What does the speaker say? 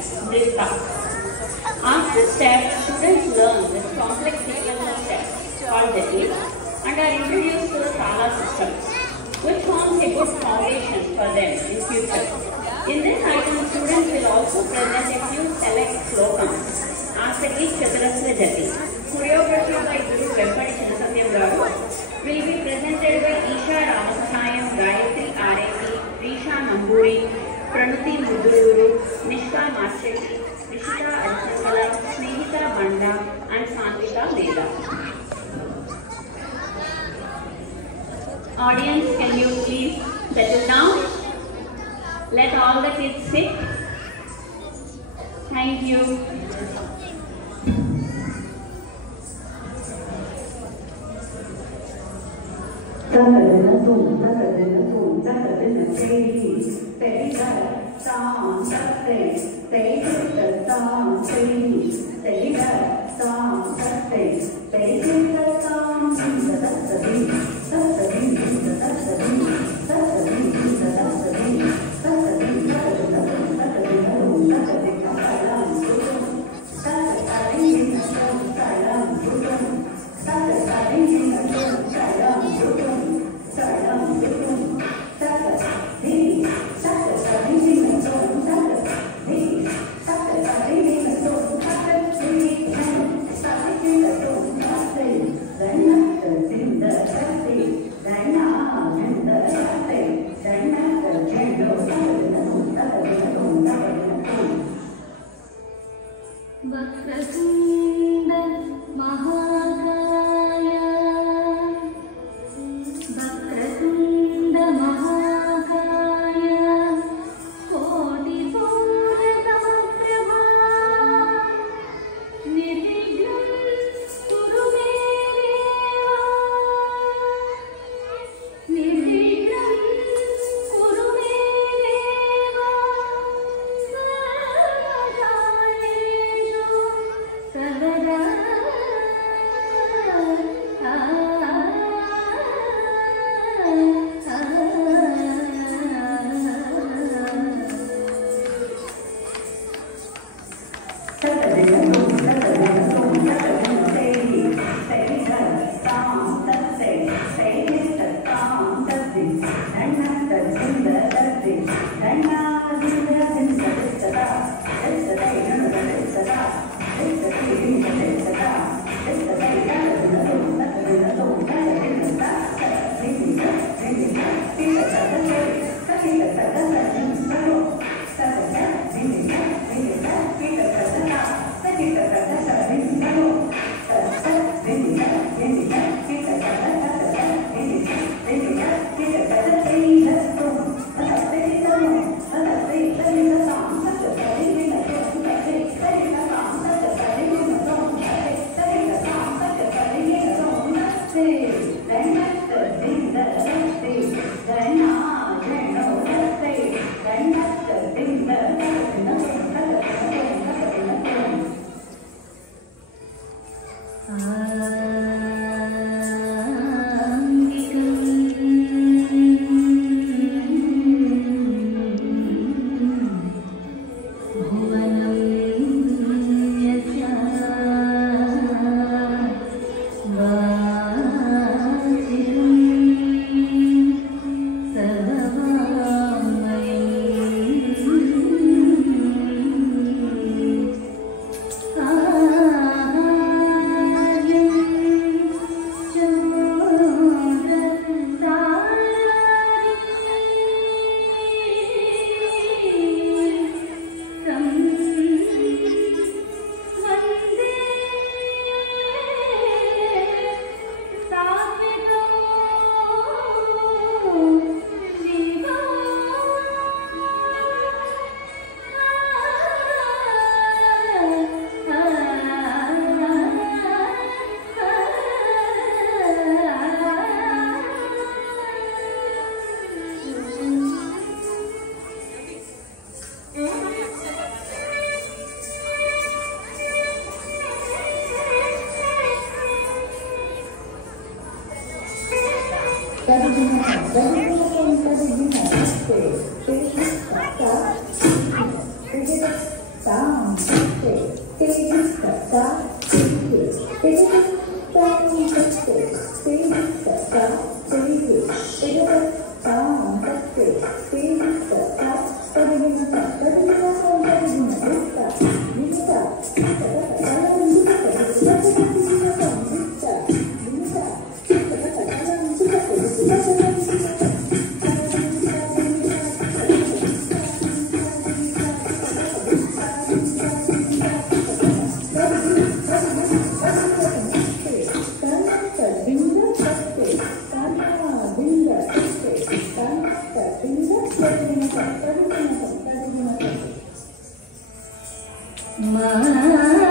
Brista. After steps, students learn the complex sequence of steps called Jati and are introduced to the Tala system, which forms a good foundation for them in future. In this item, students will also present a few select slogans after each Chaturasra Jati. Choreography by Guru Vempadi Chinnasatyam Garu will be presented by Isha Ramasayam, Gayatri R.A.P., Risha Namburi, Pranuti Mudururu, Nishka Mastaki, Rishita Archandala, Snehita Banda, and Santika Meda. Audience, can you please settle down? Let all the kids sit. Thank you. Ma